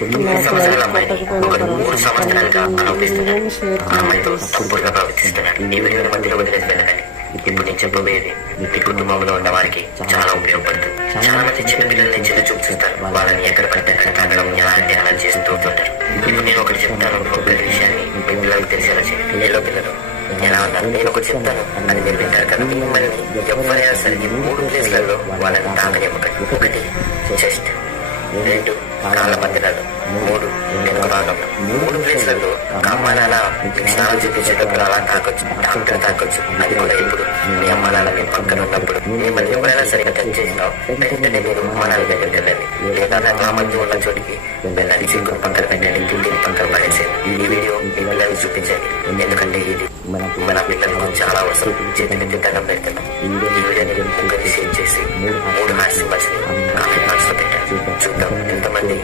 9 సంవత్సరాల అమ్మాయిని ఒక 3 సంవత్సరాలుగా ఆరోపిస్తున్నాడు. ఆ అమ్మాయితో తప్పుడుగా ప్రవర్తిస్తున్నాడు. ఈ వీడియోని మధ్యలో వదిలేసి వెళ్ళకండి. ఇప్పుడు నేను చెప్పబోయేది మీ కుటుంబంలో ఉన్న వారికి చాలా ఉపయోగపడుతుంది. చాలా మంది చిన్న పిల్లల్ని చిన్న చూపు చూస్తారు. వాళ్ళని ఎక్కడ పడితే అక్కడ తాగడం, న్యాయాన్ని అలా చేస్తూ ఉంటుంటారు. ఇప్పుడు నేను ఒకటి చెప్తాను, ఒక్క విషయాన్ని మీ పిల్లలకు తెలిసేలా చేయండి. ఏలో పిల్లలు ఎలా ఉన్నారు, నేను ఒకటి చెప్తాను అది మీరు వింటారు కదా. మిమ్మల్ని ఎవరైనా సరే 3 ప్లేస్లలో వాళ్ళని తాకనివ్వకండి. 1 చెస్ట్, 2 కాళ్ళ మధ్యలలో, 3 వెనుక భాగంలో. 3 ప్లేస్లలో అమ్మ నాన్న స్నానం చూపించేటప్పుడు అలా తాకొచ్చు, డాక్టర్ తాకొచ్చు. అది కూడా ఇప్పుడు మీ అమ్మ నాన్న మీ పక్కన ఉన్నప్పుడు. మిమ్మల్ని ఎవరైనా సరిగ్గా టచ్ చేసినావు వెంటనే మీరు అమ్మ నాన్న దగ్గరికి వెళ్ళండి. లేదా ఆ మధ్య ఉన్న చోటికి వెళ్ళండి. చిక్కుడు పక్కన పెట్టండి, తిండి పక్కన పడేసేది. ఈ వీడియో మీ పిల్లలకు చూపించండి. ఎందుకంటే ఇది మన పిల్లలకు చాలా అవసరం. చేతికి దండం పెడుతున్నాం. ఈ వీడియోని ముగ్గురు షేర్ చేసి 3 హార్ట్స్ సింబల్స్ కామెంట్ బాక్స్ లో పెట్టండి. చూద్దాం ఎంతమంది